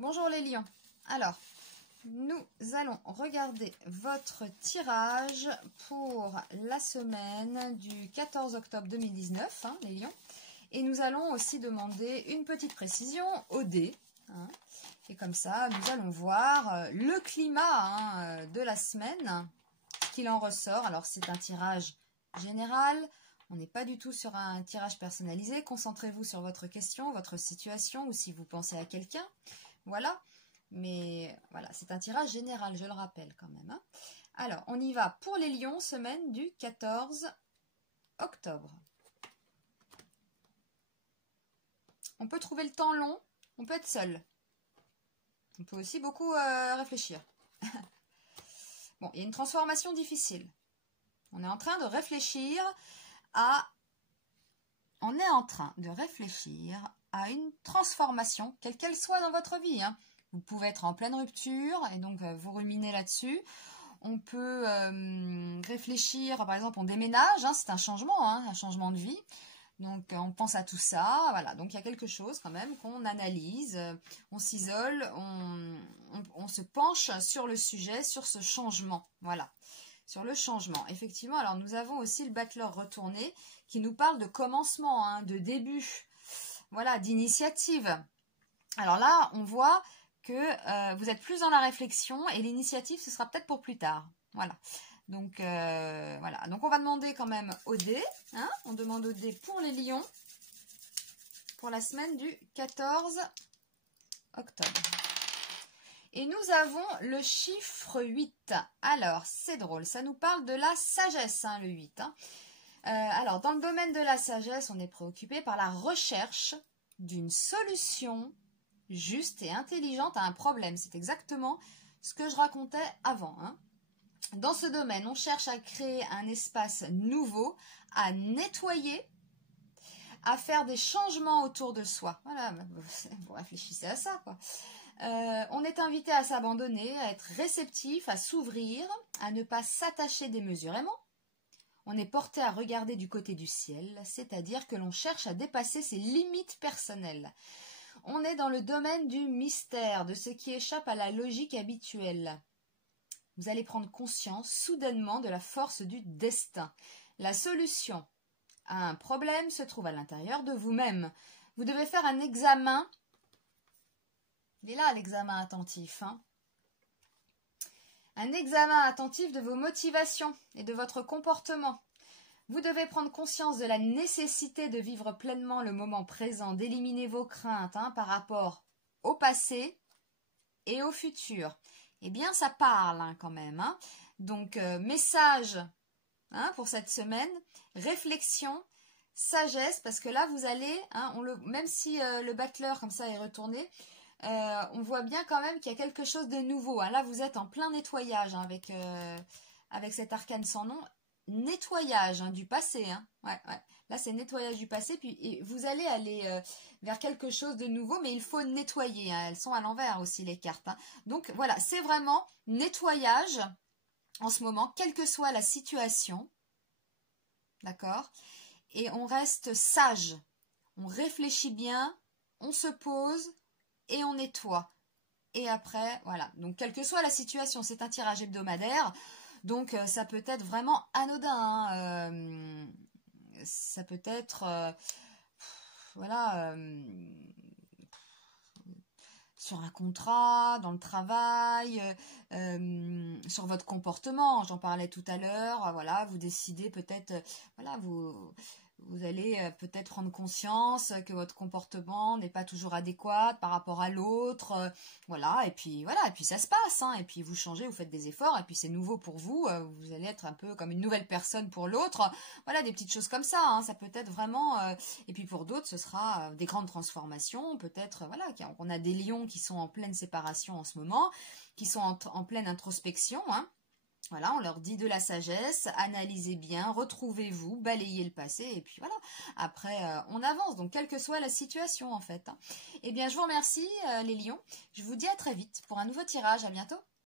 Bonjour les lions. Alors, nous allons regarder votre tirage pour la semaine du 14 octobre 2019, les lions. Et nous allons aussi demander une petite précision au dé. Et comme ça, nous allons voir le climat de la semaine, qu'il en ressort. Alors, c'est un tirage général. On n'est pas du tout sur un tirage personnalisé. Concentrez-vous sur votre question, votre situation ou si vous pensez à quelqu'un. Voilà. Mais voilà, c'est un tirage général, je le rappelle quand même. Alors, on y va pour les lions, semaine du 14 octobre. On peut trouver le temps long, on peut être seul. On peut aussi beaucoup réfléchir. Bon, il y a une transformation difficile. On est en train de réfléchir à... une transformation, quelle qu'elle soit dans votre vie. Vous pouvez être en pleine rupture et donc vous ruminez là-dessus. On peut réfléchir, par exemple, on déménage, c'est un changement de vie. Donc on pense à tout ça, voilà. Donc il y a quelque chose quand même qu'on analyse, on s'isole, on se penche sur le sujet, sur ce changement, voilà. Sur le changement, effectivement. Alors nous avons aussi le battleur retourné qui nous parle de commencement, de début, voilà, d'initiative. Alors là, on voit que vous êtes plus dans la réflexion et l'initiative, ce sera peut-être pour plus tard. Voilà. Donc, voilà. Donc, on va demander quand même au dé. On demande au dé pour les lions pour la semaine du 14 octobre. Et nous avons le chiffre 8. Alors, c'est drôle. Ça nous parle de la sagesse, le 8. Alors, dans le domaine de la sagesse, on est préoccupé par la recherche d'une solution juste et intelligente à un problème. C'est exactement ce que je racontais avant. Dans ce domaine, on cherche à créer un espace nouveau, à nettoyer, à faire des changements autour de soi. Voilà, vous réfléchissez à ça, quoi. On est invité à s'abandonner, à être réceptif, à s'ouvrir, à ne pas s'attacher démesurément. On est porté à regarder du côté du ciel, c'est-à-dire que l'on cherche à dépasser ses limites personnelles. On est dans le domaine du mystère, de ce qui échappe à la logique habituelle. Vous allez prendre conscience soudainement de la force du destin. La solution à un problème se trouve à l'intérieur de vous-même. Vous devez faire un examen. Il est là l'examen attentif. Un examen attentif de vos motivations et de votre comportement. Vous devez prendre conscience de la nécessité de vivre pleinement le moment présent, d'éliminer vos craintes par rapport au passé et au futur. Eh bien, ça parle quand même. Donc, message pour cette semaine, réflexion, sagesse, parce que là, vous allez, même si le battleur comme ça est retourné, on voit bien quand même qu'il y a quelque chose de nouveau. Là, vous êtes en plein nettoyage avec cet arcane sans nom. Nettoyage du passé. Ouais. Là, c'est nettoyage du passé. Puis vous allez aller vers quelque chose de nouveau, mais il faut nettoyer. Elles sont à l'envers aussi, les cartes. Donc, voilà, c'est vraiment nettoyage en ce moment, quelle que soit la situation. D'accord? Et on reste sage. On réfléchit bien, on se pose et on nettoie. Et après, voilà. Donc, quelle que soit la situation, c'est un tirage hebdomadaire. Donc, ça peut être vraiment anodin. Ça peut être, sur un contrat, dans le travail, sur votre comportement. J'en parlais tout à l'heure. Voilà, vous décidez peut-être, vous allez peut-être prendre conscience que votre comportement n'est pas toujours adéquat par rapport à l'autre, et puis ça se passe, et puis vous changez, vous faites des efforts, et puis c'est nouveau pour vous, vous allez être un peu comme une nouvelle personne pour l'autre, voilà, des petites choses comme ça, ça peut être vraiment, et puis pour d'autres ce sera des grandes transformations, peut-être, on a des lions qui sont en pleine séparation en ce moment, qui sont en pleine introspection, Voilà, on leur dit de la sagesse, analysez bien, retrouvez-vous, balayez le passé, et puis voilà. Après, on avance, donc quelle que soit la situation, en fait. Eh bien, je vous remercie, les lions. Je vous dis à très vite pour un nouveau tirage. À bientôt.